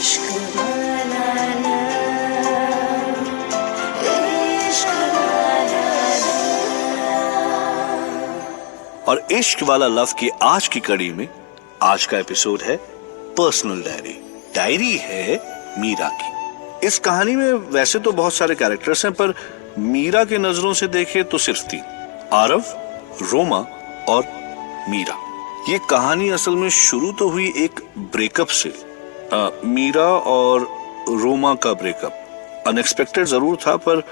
और इश्क वाला लव की आज की कड़ी में आज का एपिसोड है पर्सनल डायरी। डायरी है मीरा की। इस कहानी में वैसे तो बहुत सारे कैरेक्टर्स हैं, पर मीरा के नजरों से देखे तो सिर्फ 3, आरव, रोमा और मीरा। ये कहानी असल में शुरू तो हुई एक ब्रेकअप से। मीरा और रोमा का ब्रेकअप अनएक्सपेक्टेड जरूर था, पर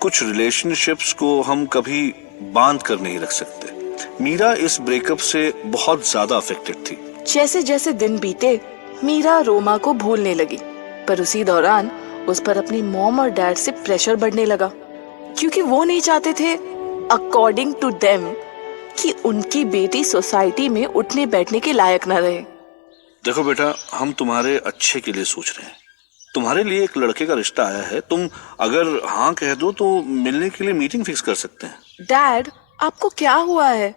कुछ रिलेशनशिप्स को हम कभी बांध कर नहीं रख सकते। मीरा इस ब्रेकअप से बहुत ज्यादा अफेक्टेड थी। जैसे जैसे दिन बीते मीरा रोमा को भूलने लगी, पर उसी दौरान उस पर अपनी मॉम और डैड से प्रेशर बढ़ने लगा, क्योंकि वो नहीं चाहते थे अकॉर्डिंग टू देम कि उनकी बेटी सोसाइटी में उठने बैठने के लायक न रहे। देखो बेटा, हम तुम्हारे अच्छे के लिए सोच रहे हैं। तुम्हारे लिए एक लड़के का रिश्ता आया है, तुम अगर हाँ कह दो तो मिलने के लिए मीटिंग फिक्स कर सकते हैं। डैड, आपको क्या हुआ है?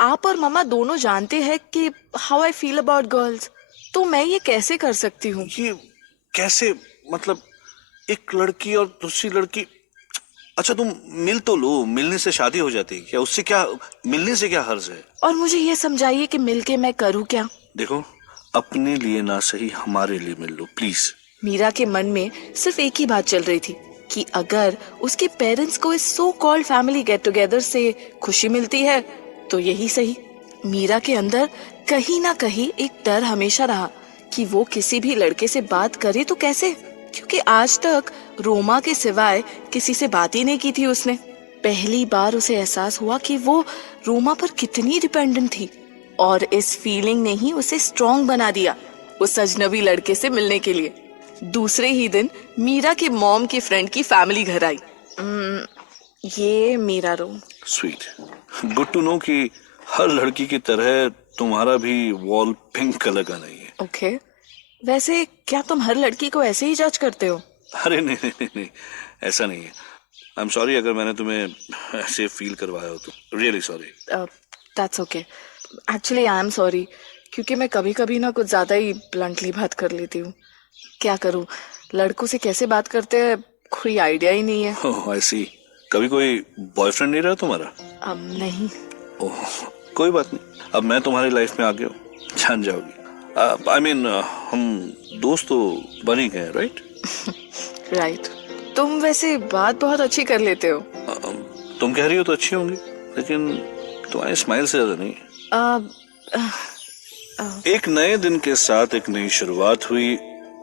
आप और मम्मा दोनों जानते हैं कि how I feel about girls, तो मैं ये कैसे कर सकती हूँ? ये कैसे? मतलब एक लड़की और दूसरी लड़की। अच्छा तुम मिल तो लो, मिलने से शादी हो जाती है क्या? उससे क्या, मिलने से क्या हर्ज है? और मुझे ये समझाइए कि मिलके मैं करूँ क्या? देखो, अपने लिए ना सही हमारे लिए मिल लो प्लीज। मीरा के मन में सिर्फ एक ही बात चल रही थी कि अगर उसके पेरेंट्स को इस so called family get together से खुशी मिलती है तो यही सही। मीरा के अंदर कहीं ना कहीं एक डर हमेशा रहा कि वो किसी भी लड़के से बात करे तो कैसे, क्योंकि आज तक रोमा के सिवाय किसी से बात ही नहीं की थी उसने। पहली बार उसे एहसास हुआ कि वो रोमा पर कितनी डिपेंडेंट थी, और इस फीलिंग ने ही उसे स्ट्रॉन्ग बना दिया उस अजनबी लड़के से मिलने के लिए। दूसरे ही दिन मीरा के मॉम की फ्रेंड की फैमिली घर आई। ये मेरा room. Sweet, good to know कि हर लड़की की तरह तुम्हारा भी वॉल पिंक कलर का नहीं है। ओके, वैसे क्या तुम हर लड़की को ऐसे ही जज करते हो? अरे नहीं नहीं नहीं, नहीं ऐसा नहीं है। आई एम सॉरी अगर मैंने तुम्हें ऐसे फील करवाया हो तो। Really sorry. That's okay. Actually I am sorry, क्योंकि मैं कभी कभी ना कुछ ज्यादा ही ब्लंटली बात कर लेती हूँ। क्या करूँ, लड़कों से कैसे बात करते हैं कोई आइडिया ही नहीं है। ओह आई सी। कभी कोई बॉयफ्रेंड नहीं रहा तुम्हारा? नहीं। ओह कोई बात नहीं, अब मैं तुम्हारी लाइफ में आ गया हूँ, जान जाओगी। आई मीन हम दोस्त तो बन ही गए, राइट? राइट। तुम वैसे बात बहुत अच्छी कर लेते हो। तुम कह रही हो तो अच्छी होंगी, लेकिन तुम्हारे स्माइल से ज्यादा नहीं। एक नए दिन के साथ एक नई शुरुआत हुई,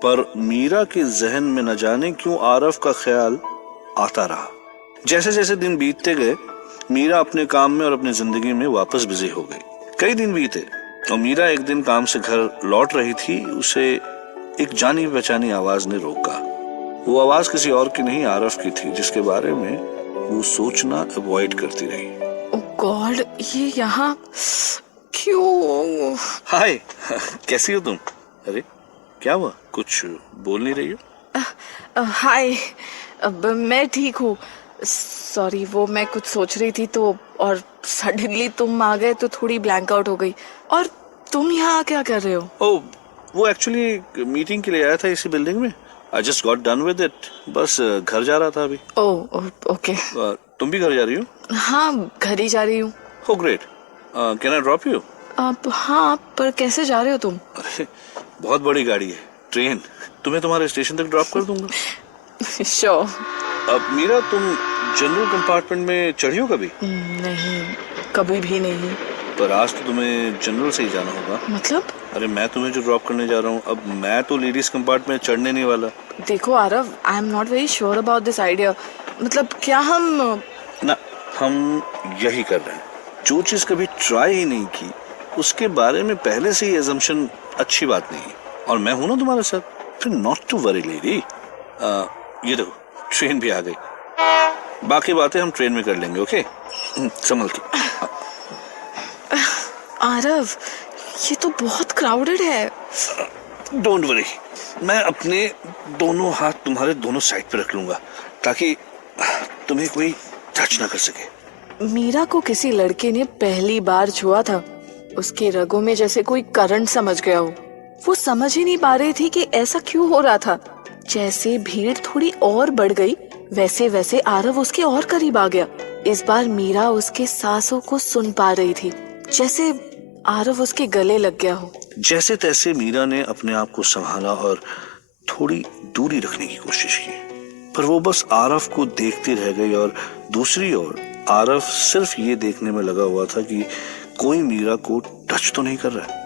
पर मीरा के जहन में न जाने क्यों आरव का ख्याल आता रहा। जैसे जैसे दिन बीतते गए, मीरा अपने काम में और अपनी जिंदगी में वापस बिजी हो गई। कई दिन बीते और मीरा एक दिन काम से घर लौट रही थी। उसे एक जानी पहचानी आवाज ने रोका। वो आवाज किसी और की नहीं, आरव की थी, जिसके बारे में वो सोचना अवॉइड करती रही। ओह गॉड, ये यहाँ क्यों? हाय, कैसी हो तुम? अरे क्या हुआ, कुछ बोल नहीं रही हो? हाय, मैं ठीक हूँ। सॉरी, वो मैं कुछ सोच रही थी तो, और सडनली तुम आ गए तो थोड़ी ब्लैंक आउट हो गई। और तुम यहाँ क्या कर रहे हो? ओह, वो एक्चुअली मीटिंग के लिए आया था इसी बिल्डिंग में। I just got done with it, बस घर जा रहा था अभी। Oh okay. तुम भी घर जा रही हो? हाँ, घर ही जा रही हूँ। Oh great, can I drop you? हाँ, पर कैसे जा रहे हो तुम? अरे बहुत बड़ी गाड़ी है, ट्रेन। तुम्हें तुम्हारे स्टेशन तक ड्रॉप कर दूंगा। श्योर। अब मीरा, तुम जनरल कंपार्टमेंट में चढ़ी हो कभी? नहीं, कभी भी नहीं। पर आज तो तुम्हें जनरल से ही जाना होगा। मतलब? अरे मैं तुम्हें जो ड्रॉप करने जा रहा हूँ, अब मैं तो लेडीज कंपार्टमेंट में चढ़ने नहीं वाला। देखो Aarav, I am not very sure about this idea. मतलब क्या हम यही कर रहे हैं। जो चीज कभी ट्राई ही नहीं की उसके बारे में पहले से ही अजम्पशन अच्छी बात नहीं है। और मैं हूं ना तुम्हारे साथ, फिर नॉट टू वरी लेडी। ये देखो, ट्रेन भी आ गई। बाकी बातें हम ट्रेन में कर लेंगे, ओके? संभल के। आरव, ये तो बहुत क्राउडेड है। डोंट वरी, मैं अपने दोनों हाथ तुम्हारे दोनों साइड पे रख लूंगा ताकि तुम्हें कोई टच ना कर सके। मीरा को किसी लड़के ने पहली बार छुआ था, उसके रगों में जैसे कोई करंट समझ गया हो। वो समझ ही नहीं पा रही थी कि ऐसा क्यों हो रहा था। जैसे भीड़ थोड़ी और बढ़ गई, वैसे वैसे आरव उसके और करीब आ गया। इस बार मीरा उसके सांसों को सुन पा रही थी, जैसे आरव उसके गले लग गया हो। जैसे तैसे मीरा ने अपने आप को संभाला और थोड़ी दूरी रखने की कोशिश की, पर वो बस आरव को देखती रह गई और दूसरी ओर आरव सिर्फ ये देखने में लगा हुआ था कि कोई मीरा को टच तो नहीं कर रहा है।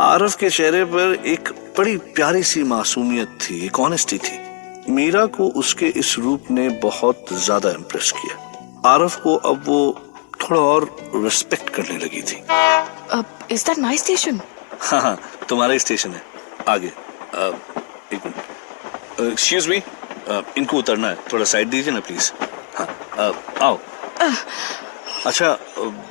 आरव के चेहरे पर एक बड़ी प्यारी सी मासूमियत थी, एक ऑनेस्टी थी। मीरा को उसके इस रूप ने बहुत ज्यादा इम्प्रेस किया। आरव को अब वो थोड़ा और रिस्पेक्ट करने लगी थी। Is that my station? हाँ, तुम्हारा ही स्टेशन है, आगे। एक मिनट, एक्सक्यूज मी, इनको उतरना है, थोड़ा साइड दीजिए ना प्लीज। हाँ, आओ। अच्छा,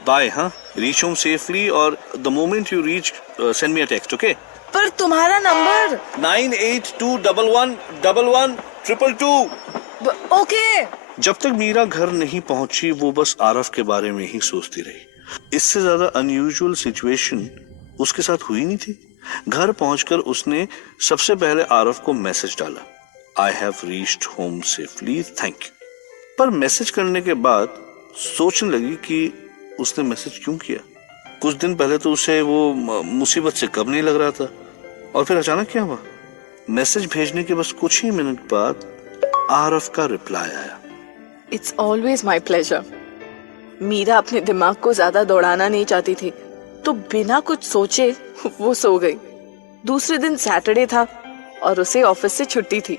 बाय। हाँ, रीच होम सेफली और the moment you reach send me a text, okay? पर तुम्हारा नंबर 9821112222। ओके। जब तक मीरा घर नहीं पहुंची वो बस आरव के बारे में ही सोचती रही। इससे ज्यादा अनयूजुअल सिचुएशन उसके साथ हुई नहीं थी। घर पहुंचकर उसने सबसे पहले आरव को मैसेज डाला, I have reached home safely, thank you. पर मैसेज करने के बाद सोचने लगी कि उसने मैसेज क्यों किया। कुछ दिन पहले तो उसे वो मुसीबत से कब नहीं लग रहा था, और फिर अचानक क्या हुआ? मैसेज भेजने के बस कुछ ही मिनट बाद आरव का रिप्लाई आया, it's always my pleasure. Meera अपने दिमाग को ज्यादा दौड़ाना नहीं चाहती थी, तो बिना कुछ सोचे वो सो गई। दूसरे दिन सैटरडे था और उसे ऑफिस से छुट्टी थी।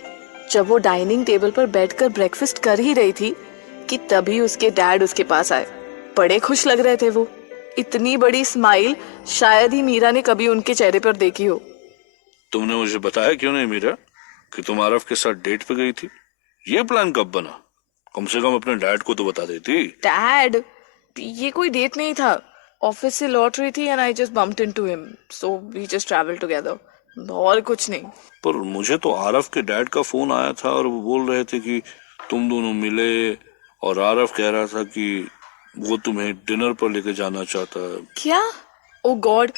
जब वो डाइनिंग टेबल पर बैठकर ब्रेकफास्ट कर ही रही थी कि तभी उसके डैड उसके पास आए। बड़े खुश लग रहे थे वो। इतनी बड़ी स्माइल शायद ही मीरा ने कभी उनके चेहरे पर देखी हो। तुमने मुझे बताया क्यों नहीं मीरा कि तुम आरव के साथ डेट पे गई थी? ये प्लान कब बना? कम से कम अपने डैड को तो बता देती। डैड, ये कोई डेट नहीं था। ऑफिस से लौट रही थी and I just bumped into him, so we just travelled together, और कुछ नहीं। पर मुझे तो आरव के डैड का फोन आया था और वो बोल रहे थे कि तुम दोनों मिले, और आरव कह रहा था कि वो तुम्हें डिनर पर लेके जाना चाहता है। क्या? ओ गॉड,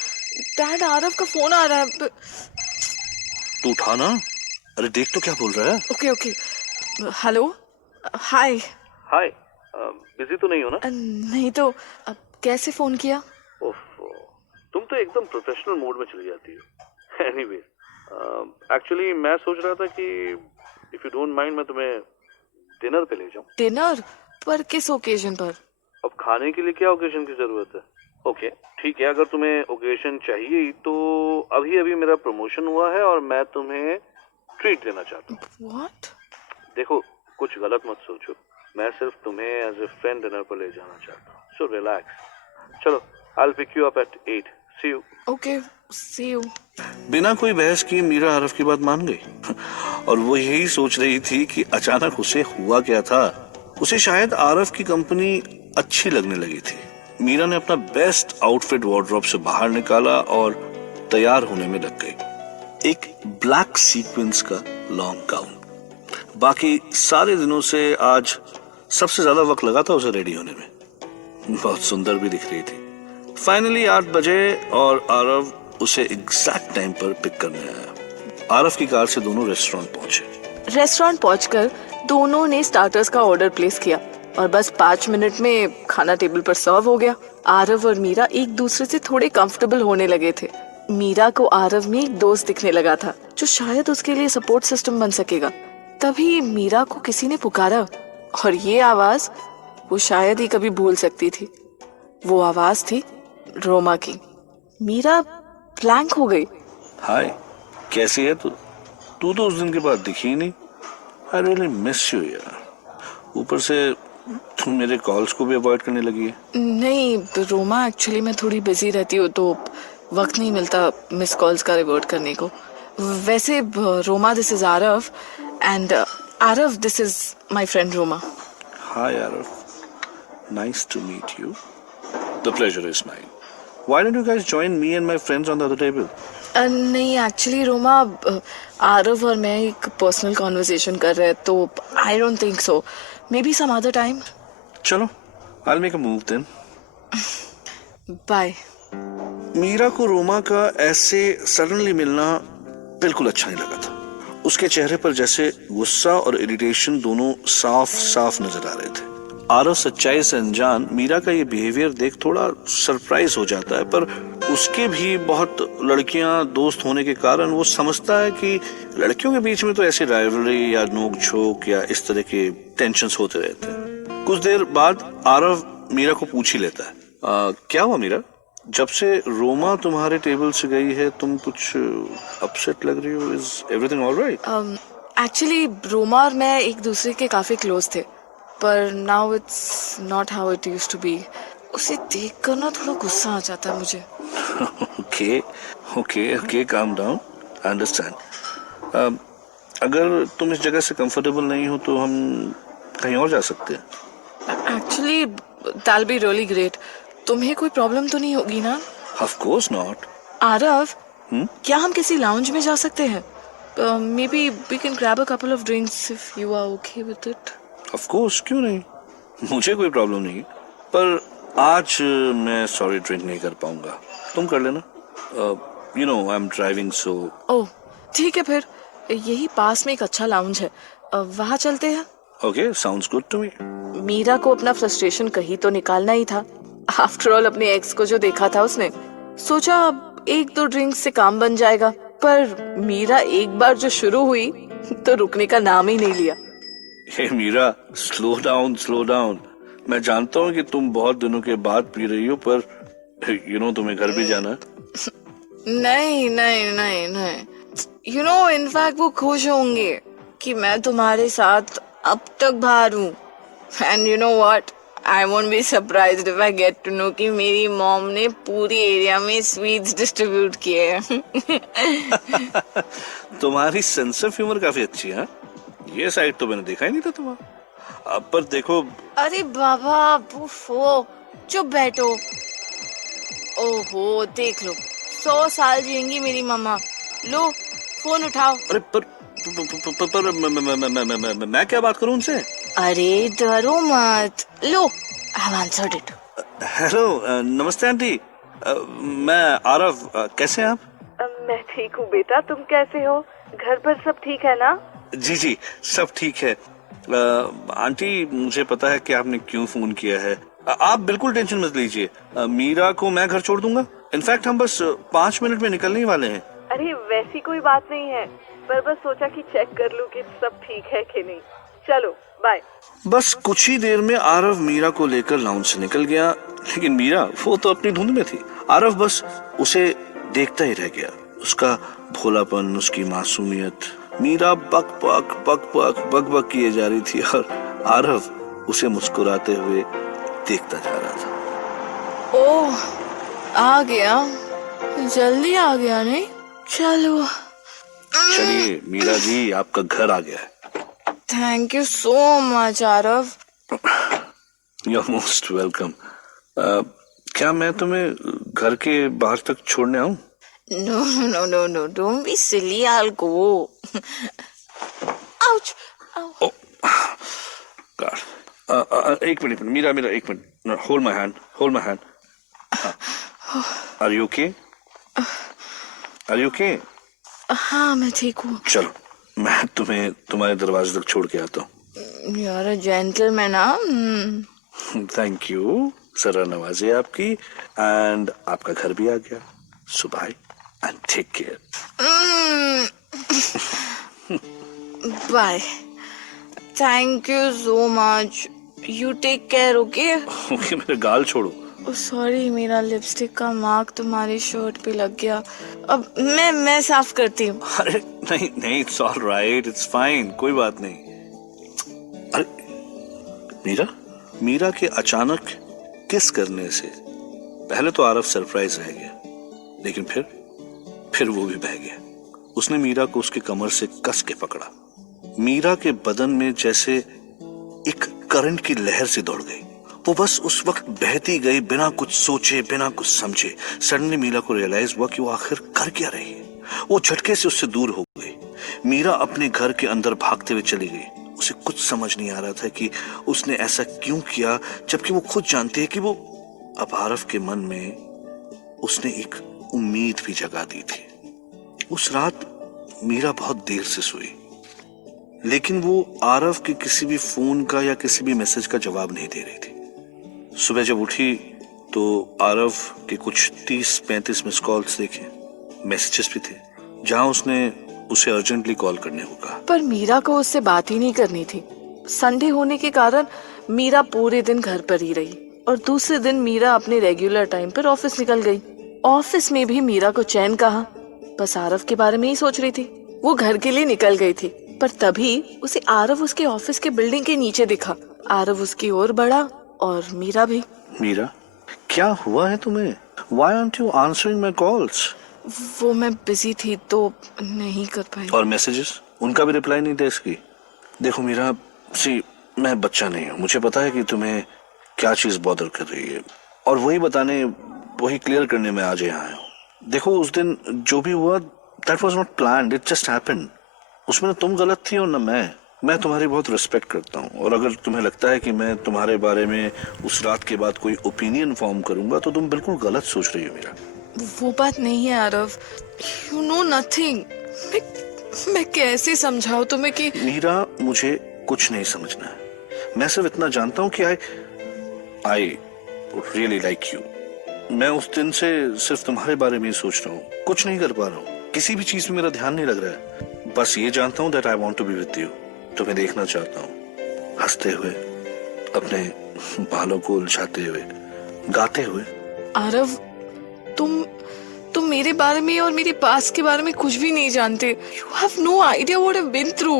डैड, आरव का फोन आ रहा है। तू उठाना। अरे देख तो क्या बोल रहा है। ओके ओके, हेलो, हाय। हाय, बिजी तो नहीं हो ना? नहीं तो अब कैसे फोन किया? ओफ, तुम तो एकदम प्रोफेशनल मोड में चली जाती हो। एनीवेज, एक्चुअली मैं सोच रहा था कि इफ यू डोंट माइंड मैं तुम्हें डिनर पे ले जाऊं। डिनर पर? किस ओकेजन पर? अब खाने के लिए क्या ओकेजन की जरूरत है? ओके, ठीक है, अगर तुम्हें ओकेजन चाहिए तो अभी अभी मेरा प्रमोशन हुआ है और मैं तुम्हें ट्रीट देना चाहता हूँ। व्हाट? देखो, कुछ गलत मत सोचो, मैं सिर्फ तुम्हें एज ए फ्रेंड डिनर पर ले जाना चाहता हूँ, सो रिलैक्स। चलो, I will pick you up at 8, see you. Okay, see you. बिना कोई बहस किए मीरा आरव की बात मान गई और वो यही सोच रही थी कि अचानक उसे हुआ क्या था। उसे शायद आरव की कंपनी अच्छी लगने लगी थी। मीरा ने अपना बेस्ट आउटफिट वार्डरोब से बाहर निकाला और तैयार होने में लग गई। एक ब्लैक सीक्वेंस का लॉन्ग गाउन। बाकी सारे दिनों से आज सबसे ज्यादा वक्त लगा था उसे रेडी होने में। बहुत सुंदर भी दिख रही थी। फाइनली 8 बजे और आरव उसे एग्जैक्ट टाइम पर पिक करने आया। आरव की कार से दोनों रेस्टोरेंट पहुंचे। रेस्टोरेंट पहुंचकर दोनों ने स्टार्टर्स का ऑर्डर प्लेस किया और बस 5 मिनट में खाना टेबल पर सर्व हो गया। आरव और मीरा एक दूसरे से थोड़े कंफर्टेबल होने लगे थे। मीरा को आरव में एक दोस्त दिखने लगा था जो शायद उसके लिए सपोर्ट सिस्टम बन सकेगा। तभी मीरा को किसी ने पुकारा और ये आवाज वो शायद ही कभी भूल सकती थी। वो आवाज थी रोमा की। मीरा ब्लैंक हो गई। हाय, कैसी है तू? तू तो उस दिन के बाद दिखी ही नहीं। आई रियली मिस यू यार। ऊपर से तुम मेरे कॉल्स को भी अवॉइड करने लगी है। नहीं रोमा, एक्चुअली मैं थोड़ी बिजी रहती हूँ तो वक्त नहीं मिलता मिस कॉल्स का रिवर्ट करने को। वैसे Roma, this is Aarav and Aarav, this is my friend Roma. Hi Aarav, nice to meet you. The pleasure is mine. Why don't you guys join me and my friends on the other table? नहीं, actually Roma, Aarav और मैं एक personal conversation कर रहे हैं तो I don't think so. Maybe some other time. चलो, I'll make a move then. बाय। मीरा को रोमा का ऐसे सडनली मिलना बिल्कुल अच्छा नहीं लगा था। उसके चेहरे पर जैसे गुस्सा और इरिटेशन दोनों साफ साफ नजर आ रहे थे। आरव सच्चाई से अनजान मीरा का ये बिहेवियर देख थोड़ा सरप्राइज हो जाता है, पर उसके भी बहुत लड़कियां दोस्त होने के कारण वो समझता है कि लड़कियों के बीच में तो ऐसी राइवलरी या नोक झोंक या इस तरह के टेंशन्स होते रहते हैं। कुछ देर बाद आरव मीरा को पूछ ही लेता है, क्या हुआ मीरा, जब से रोमा तुम्हारे टेबल से गई है तुम कुछ अपसेट लग रही हो, is everything alright? Actually Roma और मैं एक दूसरे के काफी क्लोज थे, पर now it's not how it used to be. उसे देखकर ना थोड़ा गुस्सा आ जाता है मुझे। Okay okay okay, calm down, I understand. अगर तुम इस जगह से कंफर्टेबल नहीं हो तो हम कहीं और जा सकते हैं। Actually that be really great. तुम्हें कोई प्रॉब्लम तो नहीं होगी ना? Of course not. आरव, क्या हम किसी लाउंज में जा सकते हैं? Maybe we can grab a couple of drinks if you are okay with it. Of course, क्यों नहीं, मुझे कोई प्रॉब्लम नहीं, पर आज मैं सॉरी ड्रिंक नहीं कर पाऊंगा, तुम कर लेना। You know I am driving so. Oh ठीक है, फिर यही पास में एक अच्छा लाउंज है, वहाँ चलते हैं। Okay, sounds good to me. Meera को अपना फ्रस्ट्रेशन कहीं तो निकालना ही था। आफ्टर ऑल अपने एक्स को जो देखा था उसने, सोचा अब एक दो ड्रिंक से काम बन जाएगा, पर मीरा एक बार जो शुरू हुई तो रुकने का नाम ही नहीं लिया। Hey Meera, slow down slow down. मैं जानता हूँ कि तुम बहुत दिनों के बाद पी रही हो, पर यू नो तुम्हें घर भी जाना है। नहीं नहीं नहीं नहीं, यू नो इनफैक्ट वो खुश होंगे कि मैं तुम्हारे साथ अब तक बाहर हूँ। And you know what, I won't be surprised if I get to know कि मेरी मॉम ने पूरी एरिया में स्वीट्स डिस्ट्रीब्यूट किए हैं। तुम्हारी सेंस ऑफ ह्यूमर काफी अच्छी है। ये साइड तो मैंने देखा ही नहीं था तुम्हारा। अब पर देखो। अरे बाबा बुफो, चुप बैठो। ओहो देख लो, 100 साल जिएंगी मेरी मम्मा। लो फोन उठाओ। अरे पर मैं क्या बात करूं उनसे? अरे डरो मत, लो आई आंसर्ड इट। हेलो, नमस्ते आंटी। मैं आरव, कैसे हैं आप? मैं ठीक हूँ बेटा, तुम कैसे हो? घर पर सब ठीक है ना? जी जी, सब ठीक है। आंटी, मुझे पता है कि आपने क्यों फोन किया है। आप बिल्कुल टेंशन मत लीजिए। मीरा को मैं घर छोड़ दूंगा। इनफैक्ट हम बस 5 मिनट में निकलने ही वाले हैं। अरे वैसी कोई बात नहीं है, पर बस सोचा कि चेक कर लूं कि सब ठीक है कि नहीं। चलो बाय। बस कुछ ही देर में आरव मीरा को लेकर लाउंज से निकल गया, लेकिन मीरा वो तो अपनी धुंध में थी। आरव बस उसे देखता ही रह गया, उसका भोलापन, उसकी मासूमियत। मीरा बक बक किए जा रही थी और आरव उसे मुस्कुराते हुए देखता जा रहा था। ओह आ गया, जल्दी आ गया नहीं? चलो। चलिए मीरा जी, आपका घर आ गया है। Thank you so much Aarav. You are most welcome. क्या मैं तुम्हें घर के बाहर तक छोड़ने आऊं? No no no no, don't be silly, I will go. Ouch. God, एक मिनट मीरा, एक minute, hold my hand. Are you okay? हाँ मैं ठीक हूँ। चलो, मैं तुम्हें तुम्हारे दरवाजे तक छोड़ के आता हूँ। You are a gentleman. Thank you, जरा नवाजे आपकी। एंड आपका घर भी आ गया। So bye and take care. Bye, thank you so much, you take care. Okay okay, मेरे गाल छोड़ो। सॉरी, मेरा लिपस्टिक का मार्क तुम्हारी शर्ट पे लग गया। अब मैं साफ करती हूँ। अरे नहीं, it's all right, it's fine, कोई बात नहीं। अरे मीरा के अचानक किस करने से पहले तो आरव सरप्राइज रह गया, लेकिन फिर वो भी बह गया। उसने मीरा को उसके कमर से कस के पकड़ा। मीरा के बदन में जैसे एक करंट की लहर सी दौड़ गई। वो बस उस वक्त बहती गई, बिना कुछ सोचे, बिना कुछ समझे। सडनली मीरा को रियलाइज हुआ कि वो आखिर कर क्या रही है। वो झटके से उससे दूर हो गई। मीरा अपने घर के अंदर भागते हुए चली गई। उसे कुछ समझ नहीं आ रहा था कि उसने ऐसा क्यों किया, जबकि वो खुद जानती है कि वो अब आरव के मन में उसने एक उम्मीद भी जगा दी थी। उस रात मीरा बहुत देर से सोई, लेकिन वो आरव के किसी भी फोन का या किसी भी मैसेज का जवाब नहीं दे रही थी। सुबह जब उठी तो आरव के कुछ 30-35 मिस कॉल्स देखे, मैसेजेस भी थे जहां उसने उसे अर्जेंटली कॉल करने को कहा। पर मीरा को उससे बात ही नहीं करनी थी। संडे होने के कारण मीरा पूरे दिन घर पर ही रही और दूसरे दिन मीरा अपने रेगुलर टाइम पर ऑफिस निकल गई। ऑफिस में भी मीरा को चैन कहाँ, बस आरव के बारे में ही सोच रही थी। वो घर के लिए निकल गई थी, पर तभी उसे आरव उसके ऑफिस के बिल्डिंग के नीचे दिखा। आरव उसकी ओर बढ़ा और मीरा भी। मीरा, क्या हुआ है तुम्हें? Why aren't you answering my calls? वो मैं बिजी थी तो नहीं कर पाई। और मैसेजेस, उनका भी रिप्लाई नहीं दे इसकी। देखो मीरा, सी मैं बच्चा नहीं हूँ, मुझे पता है कि तुम्हें क्या चीज बॉदर कर रही है और वही बताने, वही क्लियर करने में आज यहाँ आया हूँ। देखो उस दिन जो भी हुआ, that was not planned, it just happened। उसमें ना तुम गलत थी और ना मैं तुम्हारी बहुत रिस्पेक्ट करता हूँ, और अगर तुम्हें लगता है कि मैं तुम्हारे बारे में उस रात के बाद कोई ओपिनियन फॉर्म करूंगा तो तुम बिल्कुल गलत सोच रही हो मीरा। वो बात नहीं है आरव, यू नो नथिंग। मैं कैसे समझाऊं तुम्हें कि मीरा, मुझे कुछ नहीं समझना है, मैं सिर्फ इतना जानता हूँ कि आई रियली लाइक यू। मैं उस दिन से सिर्फ तुम्हारे बारे में ही सोच रहा हूँ, कुछ नहीं कर पा रहा हूँ, किसी भी चीज में मेरा ध्यान नहीं लग रहा है। बस ये जानता हूँ that I want to be with you, तुम्हें देखना चाहता हूँ हंसते हुए, अपने बालों को उलझाते हुए, गाते हुए। आरव, तुम मेरे बारे में और मेरे पास्ट के बारे में कुछ भी नहीं जानते। You have no idea what I have been through.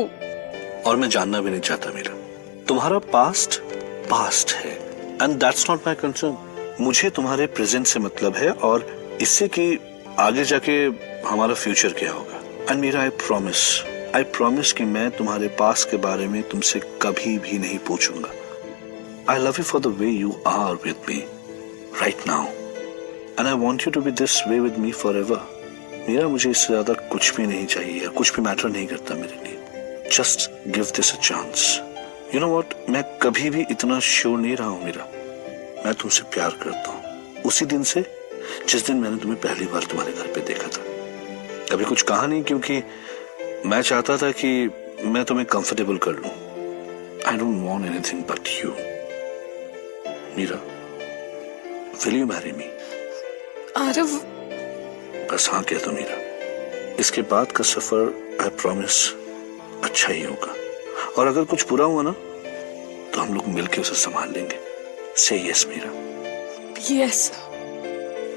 और मैं जानना भी नहीं चाहता मीरा। तुम्हारा पास्ट है and that's not my concern. मुझे तुम्हारे प्रेजेंट से मतलब है और इससे कि आगे जाके हमारा फ्यूचर क्या होगा। एंड मीरा, आई प्रॉमिस कि मैं तुम्हारे पास्ट के बारे में तुमसे कभी भी नहीं पूछूंगा। I love you for the way you are with me right now and I want you to be this way with me forever. Meera, मुझे इससे ज्यादा कुछ भी नहीं चाहिए, कुछ भी मैटर नहीं करता मेरे लिए। Just give this a chance. You know what, मैं कभी भी इतना श्योर नहीं रहा हूं मीरा। मैं तुमसे प्यार करता हूं उसी दिन से जिस दिन मैंने तुम्हें पहली बार तुम्हारे घर पे देखा था। कभी कुछ कहा नहीं क्योंकि मैं चाहता था कि मैं तुम्हें कंफर्टेबल कर लूं। I don't want anything but you. Meera, will you marry me? Aarav, बस हाँ कह दो मीरा। इसके बाद का सफर आई प्रॉमिस अच्छा ही होगा, और अगर कुछ बुरा हुआ ना तो हम लोग मिलके उसे संभाल लेंगे। Say yes, Meera. yes,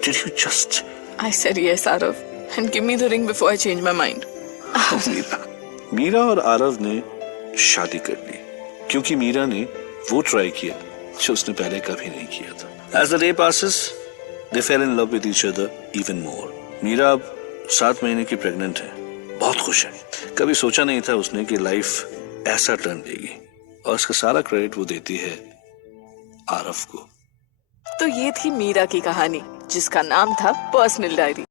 Did you just? I said yes, Arav, and give me the ring before I change my mind. Meera और आरव ने शादी कर ली क्योंकि मीरा ने वो ट्राई किया जो उसने पहले कभी नहीं किया था। As the day passes, they fell in love with each other even more. Meera अब 7 महीने की प्रेग्नेंट है, बहुत खुश है। कभी सोचा नहीं था उसने कि लाइफ ऐसा टर्न लेगी, और उसका सारा क्रेडिट वो देती है आरव को। तो ये थी मीरा की कहानी जिसका नाम था पर्सनल डायरी।